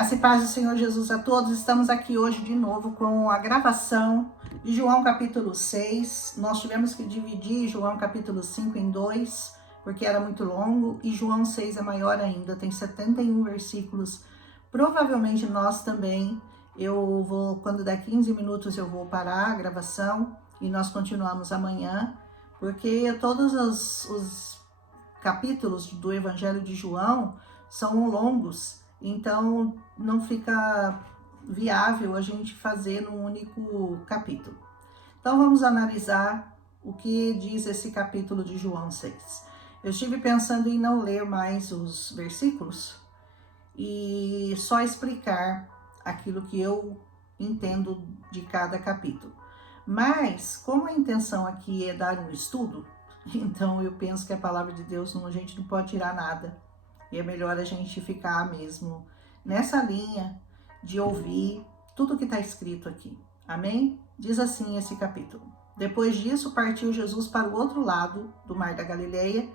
Graça e paz do Senhor Jesus a todos. Estamos aqui hoje de novo com a gravação de João capítulo 6. Nós tivemos que dividir João capítulo 5 em dois, porque era muito longo, e João 6 é maior ainda, tem 71 versículos. Provavelmente nós também, quando der 15 minutos eu vou parar a gravação e nós continuamos amanhã, porque todos os capítulos do Evangelho de João são longos. Então, não fica viável a gente fazer num único capítulo. Então, vamos analisar o que diz esse capítulo de João 6. Eu estive pensando em não ler mais os versículos e só explicar aquilo que eu entendo de cada capítulo. Mas, como a intenção aqui é dar um estudo, então eu penso que a palavra de Deus, a gente não pode tirar nada. E é melhor a gente ficar mesmo nessa linha de ouvir tudo que está escrito aqui. Amém? Diz assim esse capítulo. Depois disso, partiu Jesus para o outro lado do Mar da Galileia,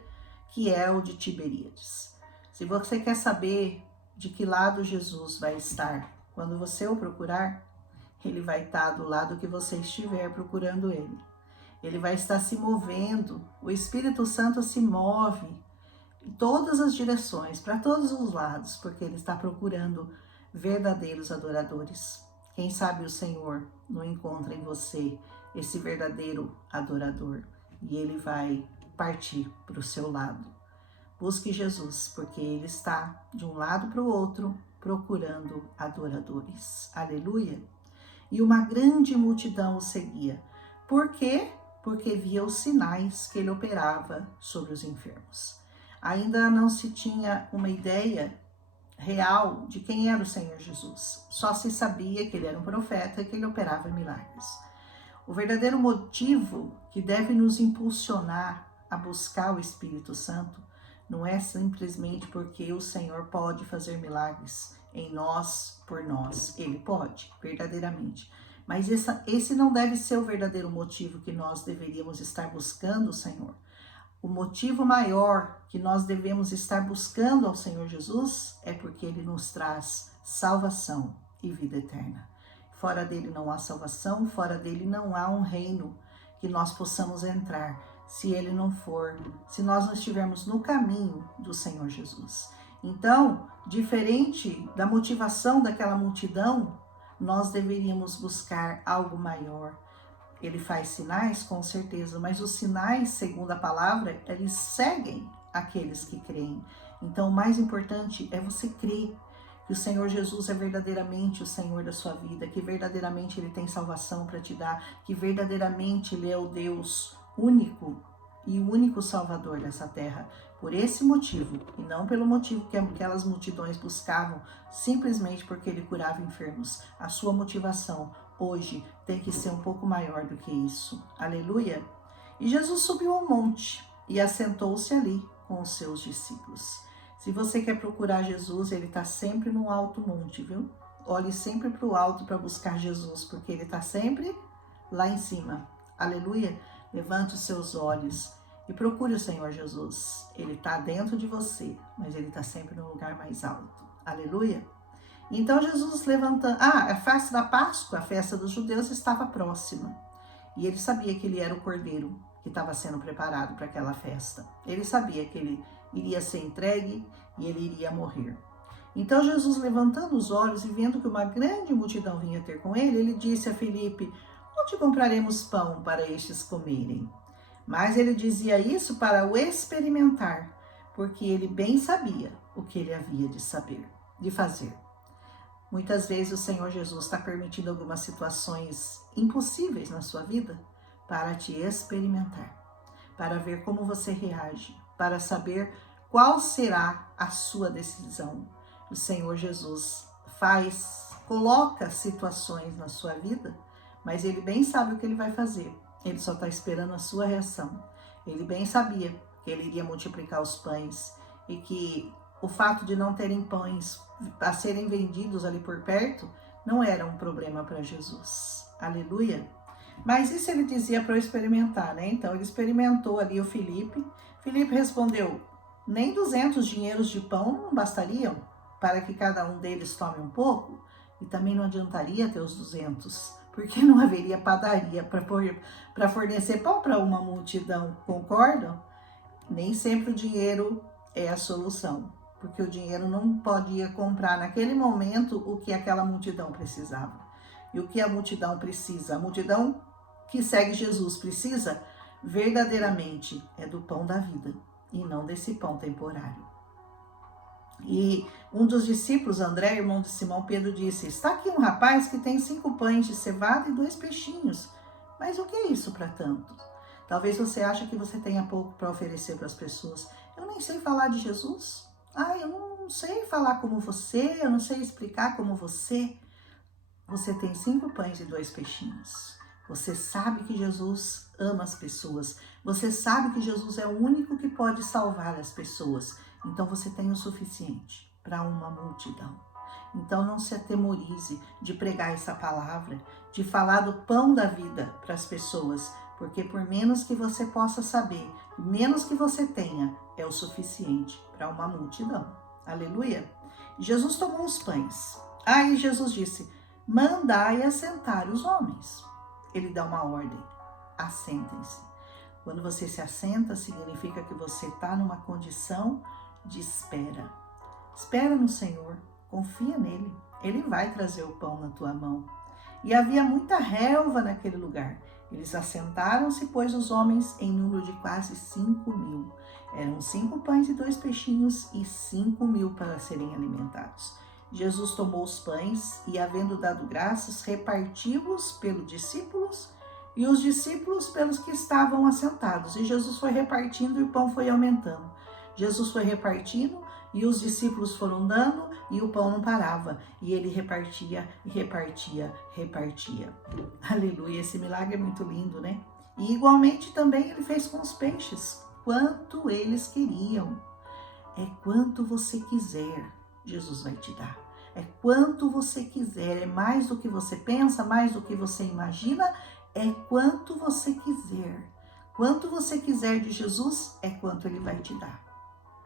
que é o de Tiberíades. Se você quer saber de que lado Jesus vai estar quando você o procurar, ele vai estar do lado que você estiver procurando ele. Ele vai estar se movendo, o Espírito Santo se move em todas as direções, para todos os lados, porque ele está procurando verdadeiros adoradores. Quem sabe o Senhor não encontra em você esse verdadeiro adorador e ele vai partir para o seu lado. Busque Jesus, porque ele está de um lado para o outro procurando adoradores. Aleluia! E uma grande multidão o seguia. Por quê? Porque via os sinais que ele operava sobre os enfermos. Ainda não se tinha uma ideia real de quem era o Senhor Jesus. Só se sabia que ele era um profeta e que ele operava milagres. O verdadeiro motivo que deve nos impulsionar a buscar o Espírito Santo não é simplesmente porque o Senhor pode fazer milagres em nós, por nós. Ele pode, verdadeiramente. Mas esse não deve ser o verdadeiro motivo que nós deveríamos estar buscando o Senhor. O motivo maior que nós devemos estar buscando ao Senhor Jesus é porque ele nos traz salvação e vida eterna. Fora dele não há salvação, fora dele não há um reino que nós possamos entrar, se nós não estivermos no caminho do Senhor Jesus. Então, diferente da motivação daquela multidão, nós deveríamos buscar algo maior. Ele faz sinais, com certeza, mas os sinais, segundo a palavra, eles seguem aqueles que creem. Então, o mais importante é você crer que o Senhor Jesus é verdadeiramente o Senhor da sua vida, que verdadeiramente ele tem salvação para te dar, que verdadeiramente ele é o Deus único e o único Salvador dessa terra. Por esse motivo, e não pelo motivo que aquelas multidões buscavam, simplesmente porque ele curava enfermos. A sua motivação hoje tem que ser um pouco maior do que isso. Aleluia! E Jesus subiu ao monte e assentou-se ali com os seus discípulos. Se você quer procurar Jesus, ele está sempre no alto monte, viu? Olhe sempre para o alto para buscar Jesus, porque ele está sempre lá em cima. Aleluia! Levante os seus olhos e procure o Senhor Jesus. Ele está dentro de você, mas ele está sempre no lugar mais alto. Aleluia! Então Jesus levantando... a festa da Páscoa, a festa dos judeus, estava próxima. E ele sabia que ele era o cordeiro que estava sendo preparado para aquela festa. Ele sabia que ele iria ser entregue e ele iria morrer. Então Jesus, levantando os olhos e vendo que uma grande multidão vinha ter com ele, ele disse a Filipe: onde compraremos pão para estes comerem? Mas ele dizia isso para o experimentar, porque ele bem sabia o que ele havia de fazer. Muitas vezes o Senhor Jesus está permitindo algumas situações impossíveis na sua vida para te experimentar, para ver como você reage, para saber qual será a sua decisão. O Senhor Jesus coloca situações na sua vida, mas ele bem sabe o que ele vai fazer. Ele só está esperando a sua reação. Ele bem sabia que ele iria multiplicar os pães e que o fato de não terem pães a serem vendidos ali por perto não era um problema para Jesus. Aleluia! Mas isso ele dizia para eu experimentar, né? Então ele experimentou ali o Filipe. Filipe respondeu: nem 200 dinheiros de pão não bastariam para que cada um deles tome um pouco, e também não adiantaria ter os 200, porque não haveria padaria para fornecer pão para uma multidão, concordam? Nem sempre o dinheiro é a solução, porque o dinheiro não podia comprar naquele momento o que aquela multidão precisava. E o que a multidão precisa? A multidão que segue Jesus precisa verdadeiramente é do pão da vida e não desse pão temporário. E um dos discípulos, André, irmão de Simão Pedro, disse: está aqui um rapaz que tem 5 pães de cevada e 2 peixinhos. Mas o que é isso para tantos? Talvez você ache que você tenha pouco para oferecer para as pessoas. Eu nem sei falar de Jesus. Eu não sei falar como você, eu não sei explicar como você. Você tem 5 pães e 2 peixinhos. Você sabe que Jesus ama as pessoas. Você sabe que Jesus é o único que pode salvar as pessoas. Então você tem o suficiente para uma multidão. Então não se atemorize de pregar essa palavra, de falar do pão da vida para as pessoas, porque por menos que você possa saber, menos que você tenha, é o suficiente para uma multidão. Aleluia! Jesus tomou os pães. Aí Jesus disse: mandai assentar os homens. Ele dá uma ordem: assentem-se. Quando você se assenta, significa que você está numa condição de espera. Espera no Senhor, confia nele. Ele vai trazer o pão na tua mão. E havia muita relva naquele lugar. Eles assentaram-se, pois os homens em número de quase 5.000. Eram 5 pães e 2 peixinhos e 5.000 para serem alimentados. Jesus tomou os pães e, havendo dado graças, repartiu-os pelos discípulos e os discípulos pelos que estavam assentados. E Jesus foi repartindo e o pão foi aumentando. Jesus foi repartindo e os discípulos foram dando e o pão não parava. E ele repartia, repartia, repartia. Aleluia, esse milagre é muito lindo, né? E igualmente também ele fez com os peixes, quanto eles queriam. É quanto você quiser, Jesus vai te dar. É quanto você quiser, é mais do que você pensa, mais do que você imagina, é quanto você quiser. Quanto você quiser de Jesus, é quanto ele vai te dar.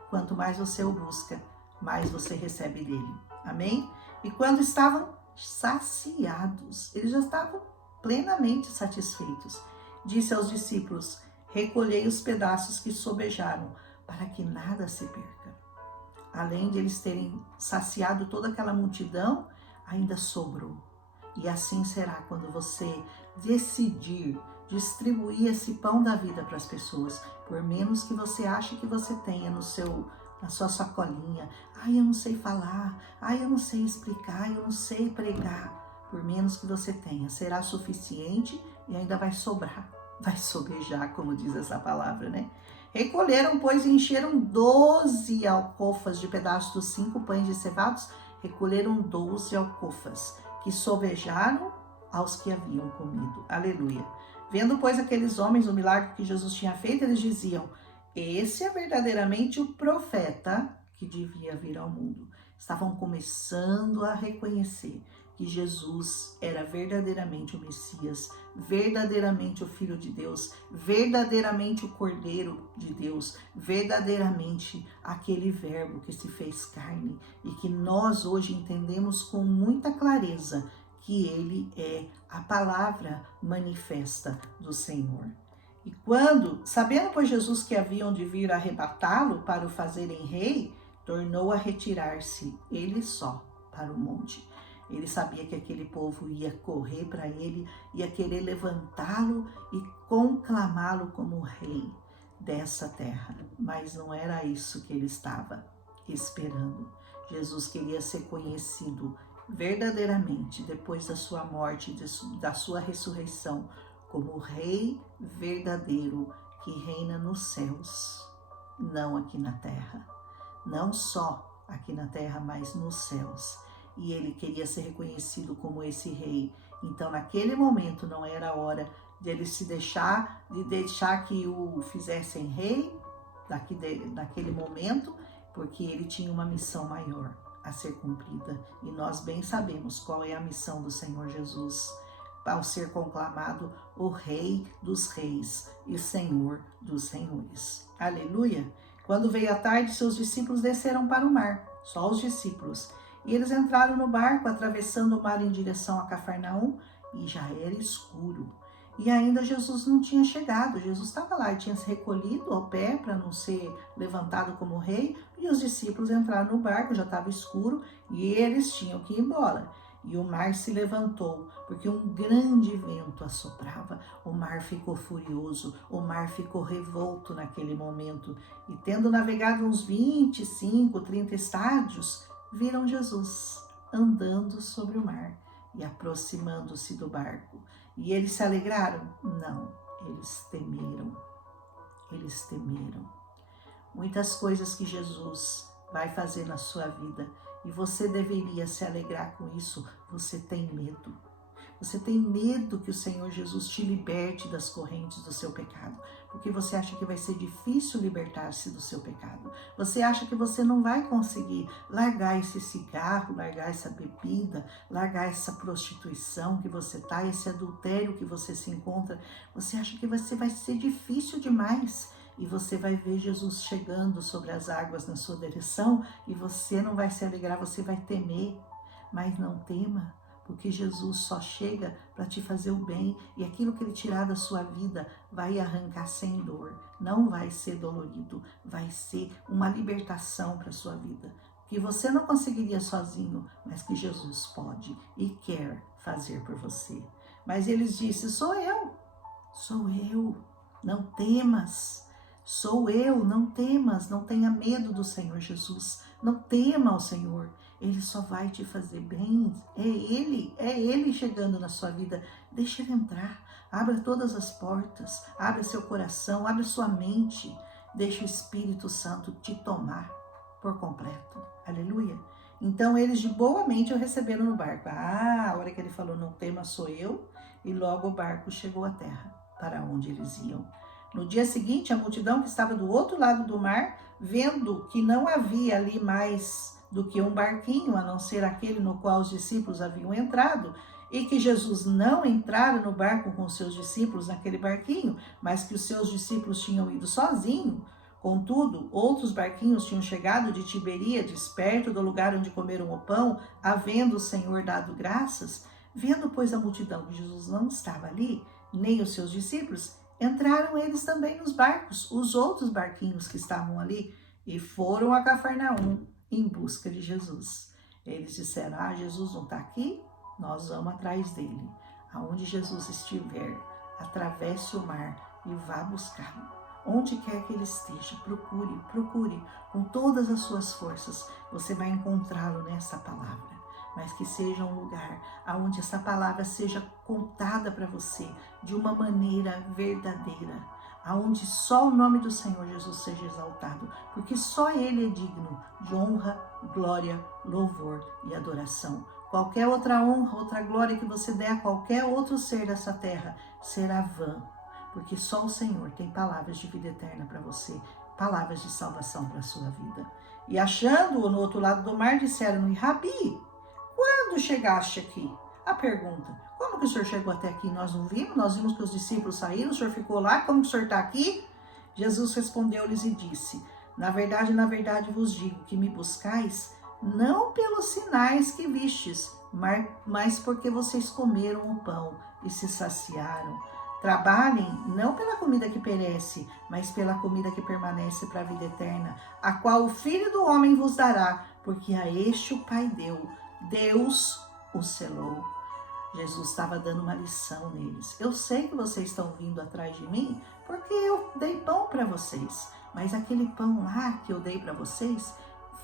Quanto mais você o busca, mais você recebe dele. Amém? E quando estavam saciados, eles já estavam plenamente satisfeitos, disse aos discípulos: recolhei os pedaços que sobejaram, para que nada se perca. Além de eles terem saciado toda aquela multidão, ainda sobrou. E assim será quando você decidir distribuir esse pão da vida para as pessoas, por menos que você ache que você tenha na sua sacolinha. Eu não sei falar, eu não sei explicar, eu não sei pregar. Por menos que você tenha, será suficiente e ainda vai sobrar, vai sobejar, como diz essa palavra, né? Recolheram, pois, e encheram 12 alcofas de pedaços dos 5 pães de cevados. Recolheram 12 alcofas, que sobejaram aos que haviam comido. Aleluia. Vendo, pois, aqueles homens o milagre que Jesus tinha feito, eles diziam: esse é verdadeiramente o profeta que devia vir ao mundo. Estavam começando a reconhecer que Jesus era verdadeiramente o Messias, verdadeiramente o Filho de Deus, verdadeiramente o Cordeiro de Deus, verdadeiramente aquele Verbo que se fez carne e que nós hoje entendemos com muita clareza que ele é a palavra manifesta do Senhor. E quando, sabendo pois Jesus que haviam de vir arrebatá-lo para o fazerem rei, tornou a retirar-se ele só para o monte. Ele sabia que aquele povo ia correr para ele, ia querer levantá-lo e conclamá-lo como rei dessa terra. Mas não era isso que ele estava esperando. Jesus queria ser conhecido verdadeiramente depois da sua morte, da sua ressurreição, como o Rei verdadeiro que reina nos céus, não aqui na terra. Não só aqui na terra, mas nos céus. E ele queria ser reconhecido como esse rei. Então, naquele momento, não era a hora de ele deixar que o fizessem rei, naquele momento, porque ele tinha uma missão maior a ser cumprida. E nós bem sabemos qual é a missão do Senhor Jesus, ao ser conclamado o Rei dos Reis e Senhor dos Senhores. Aleluia! Quando veio a tarde, seus discípulos desceram para o mar, só os discípulos. E eles entraram no barco, atravessando o mar em direção a Cafarnaum, e já era escuro. E ainda Jesus não tinha chegado, Jesus estava lá e tinha se recolhido ao pé para não ser levantado como rei, e os discípulos entraram no barco, já estava escuro, e eles tinham que ir embora. E o mar se levantou, porque um grande vento assoprava. O mar ficou furioso, o mar ficou revolto naquele momento. E tendo navegado uns 25, 30 estádios, viram Jesus andando sobre o mar e aproximando-se do barco. E eles se alegraram? Não, eles temeram. Eles temeram. Muitas coisas que Jesus vai fazer na sua vida e você deveria se alegrar com isso. Você tem medo. Você tem medo que o Senhor Jesus te liberte das correntes do seu pecado, porque você acha que vai ser difícil libertar-se do seu pecado. Você acha que você não vai conseguir largar esse cigarro, largar essa bebida, largar essa prostituição que você está, esse adultério que você se encontra. Você acha que vai ser difícil demais. E você vai ver Jesus chegando sobre as águas na sua direção e você não vai se alegrar, você vai temer. Mas não tema, porque Jesus só chega para te fazer o bem e aquilo que Ele tirar da sua vida vai arrancar sem dor. Não vai ser dolorido, vai ser uma libertação para a sua vida. Que você não conseguiria sozinho, mas que Jesus pode e quer fazer por você. Mas eles disseram, sou eu, não temas. Sou eu, não temas, não tenha medo do Senhor Jesus, não tema ao Senhor, Ele só vai te fazer bem, é Ele chegando na sua vida, deixa Ele entrar, abra todas as portas, abra seu coração, abra sua mente, deixa o Espírito Santo te tomar por completo, aleluia. Então eles de boa mente o receberam no barco, a hora que ele falou, não tema, sou eu, e logo o barco chegou à terra, para onde eles iam. No dia seguinte, a multidão que estava do outro lado do mar, vendo que não havia ali mais do que um barquinho, a não ser aquele no qual os discípulos haviam entrado, e que Jesus não entrara no barco com os seus discípulos naquele barquinho, mas que os seus discípulos tinham ido sozinhos. Contudo, outros barquinhos tinham chegado de Tiberíades, perto do lugar onde comeram o pão, havendo o Senhor dado graças. Vendo, pois, a multidão que Jesus não estava ali, nem os seus discípulos, entraram eles também nos barcos, os outros barquinhos que estavam ali, e foram a Cafarnaum em busca de Jesus. Eles disseram, Jesus não está aqui? Nós vamos atrás dele. Aonde Jesus estiver, atravesse o mar e vá buscá-lo. Onde quer que ele esteja, procure com todas as suas forças. Você vai encontrá-lo nessa palavra. Mas que seja um lugar onde essa palavra seja contada para você de uma maneira verdadeira, onde só o nome do Senhor Jesus seja exaltado, porque só Ele é digno de honra, glória, louvor e adoração. Qualquer outra honra, outra glória que você der a qualquer outro ser dessa terra será vã, porque só o Senhor tem palavras de vida eterna para você, palavras de salvação para a sua vida. E achando-o no outro lado do mar, disseram-lhe, Rabi, quando chegaste aqui? A pergunta, como que o Senhor chegou até aqui? Nós não vimos, nós vimos que os discípulos saíram, o Senhor ficou lá, como que o Senhor está aqui? Jesus respondeu-lhes e disse, na verdade vos digo que me buscais, não pelos sinais que vistes, mas porque vocês comeram o pão e se saciaram. Trabalhem não pela comida que perece, mas pela comida que permanece para a vida eterna, a qual o Filho do Homem vos dará, porque a este o Pai deu. Deus o selou. Jesus estava dando uma lição neles. Eu sei que vocês estão vindo atrás de mim porque eu dei pão para vocês. Mas aquele pão lá que eu dei para vocês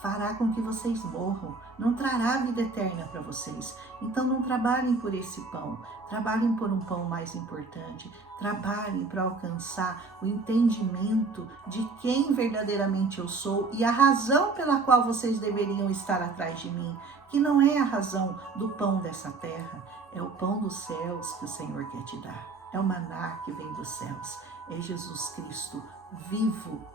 fará com que vocês morram. Não trará vida eterna para vocês. Então não trabalhem por esse pão. Trabalhem por um pão mais importante. Trabalhem para alcançar o entendimento de quem verdadeiramente eu sou e a razão pela qual vocês deveriam estar atrás de mim. Que não é a razão do pão dessa terra, é o pão dos céus que o Senhor quer te dar. É o maná que vem dos céus. É Jesus Cristo vivo,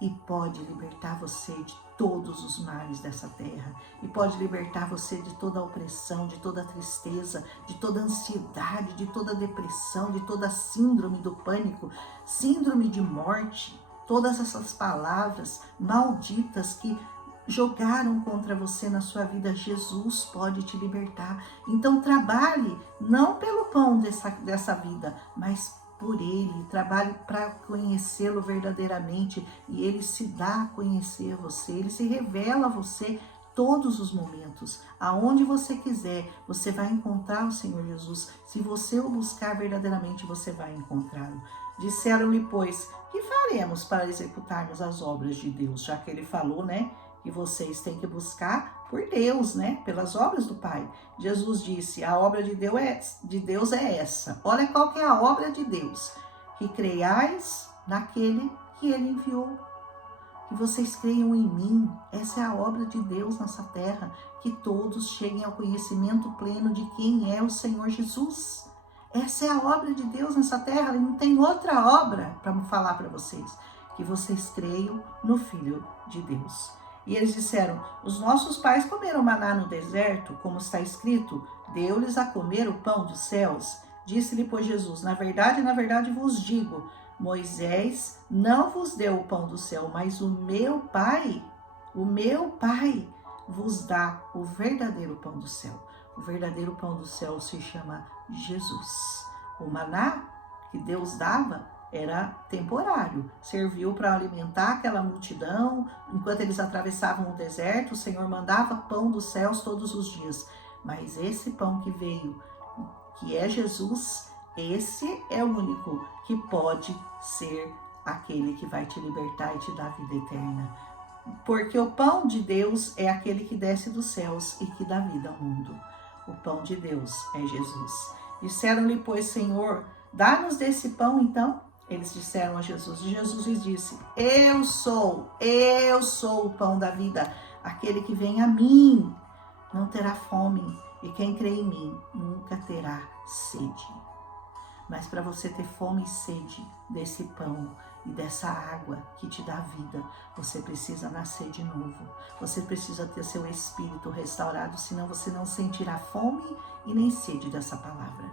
e pode libertar você de todos os males dessa terra, e pode libertar você de toda a opressão, de toda a tristeza, de toda a ansiedade, de toda a depressão, de toda a síndrome do pânico, síndrome de morte, todas essas palavras malditas que jogaram contra você na sua vida, Jesus pode te libertar. Então trabalhe não pelo pão dessa vida, mas por Ele. Trabalhe para conhecê-lo verdadeiramente e Ele se dá a conhecer você. Ele se revela a você todos os momentos. Aonde você quiser, você vai encontrar o Senhor Jesus. Se você o buscar verdadeiramente, você vai encontrá-lo. Disseram-lhe, pois, que faremos para executarmos as obras de Deus? Já que Ele falou, né? E vocês têm que buscar por Deus, né? Pelas obras do Pai. Jesus disse, a obra de Deus é essa. Olha qual que é a obra de Deus. Que creiais naquele que Ele enviou. Que vocês creiam em mim. Essa é a obra de Deus nessa terra. Que todos cheguem ao conhecimento pleno de quem é o Senhor Jesus. Essa é a obra de Deus nessa terra. E não tem outra obra para falar para vocês. Que vocês creiam no Filho de Deus. E eles disseram, os nossos pais comeram maná no deserto, como está escrito, deu-lhes a comer o pão dos céus. Disse-lhe, pois, Jesus, na verdade vos digo, Moisés não vos deu o pão do céu, mas o meu Pai vos dá o verdadeiro pão do céu. O verdadeiro pão do céu se chama Jesus. O maná que Deus dava era temporário, serviu para alimentar aquela multidão. Enquanto eles atravessavam o deserto, o Senhor mandava pão dos céus todos os dias. Mas esse pão que veio, que é Jesus, esse é o único que pode ser aquele que vai te libertar e te dar vida eterna. Porque o pão de Deus é aquele que desce dos céus e que dá vida ao mundo. O pão de Deus é Jesus. Disseram-lhe, pois, Senhor, dá-nos desse pão, então. Eles disseram a Jesus, e Jesus lhes disse, eu sou o pão da vida. Aquele que vem a mim não terá fome, e quem crê em mim nunca terá sede. Mas para você ter fome e sede desse pão e dessa água que te dá vida, você precisa nascer de novo. Você precisa ter seu espírito restaurado, senão você não sentirá fome e nem sede dessa palavra.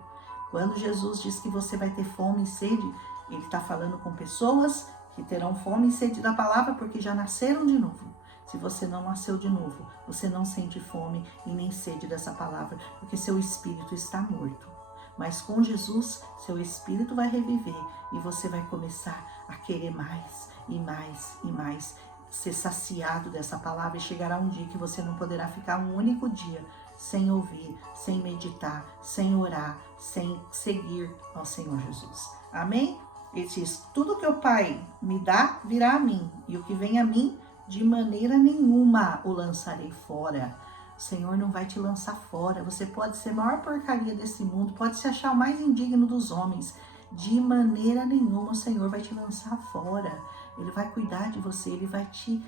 Quando Jesus diz que você vai ter fome e sede, Ele está falando com pessoas que terão fome e sede da palavra porque já nasceram de novo. Se você não nasceu de novo, você não sente fome e nem sede dessa palavra, porque seu espírito está morto. Mas com Jesus, seu espírito vai reviver e você vai começar a querer mais e mais e mais, ser saciado dessa palavra, e chegará um dia que você não poderá ficar um único dia sem ouvir, sem meditar, sem orar, sem seguir ao Senhor Jesus. Amém? Ele diz, tudo que o Pai me dá virá a mim, e o que vem a mim, de maneira nenhuma o lançarei fora. O Senhor não vai te lançar fora. Você pode ser a maior porcaria desse mundo, pode se achar o mais indigno dos homens. De maneira nenhuma o Senhor vai te lançar fora. Ele vai cuidar de você, Ele vai te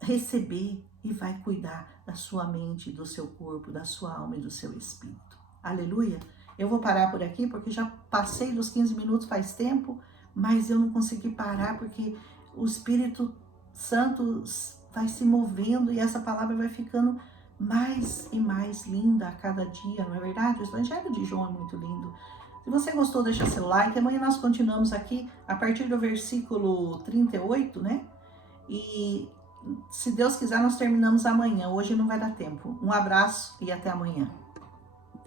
receber e vai cuidar da sua mente, do seu corpo, da sua alma e do seu espírito. Aleluia! Eu vou parar por aqui porque já passei dos 15 minutos faz tempo, mas eu não consegui parar porque o Espírito Santo vai se movendo e essa palavra vai ficando mais e mais linda a cada dia, não é verdade? O Evangelho de João é muito lindo. Se você gostou, deixa seu like. Amanhã nós continuamos aqui a partir do versículo 38, né? E se Deus quiser, nós terminamos amanhã. Hoje não vai dar tempo. Um abraço e até amanhã.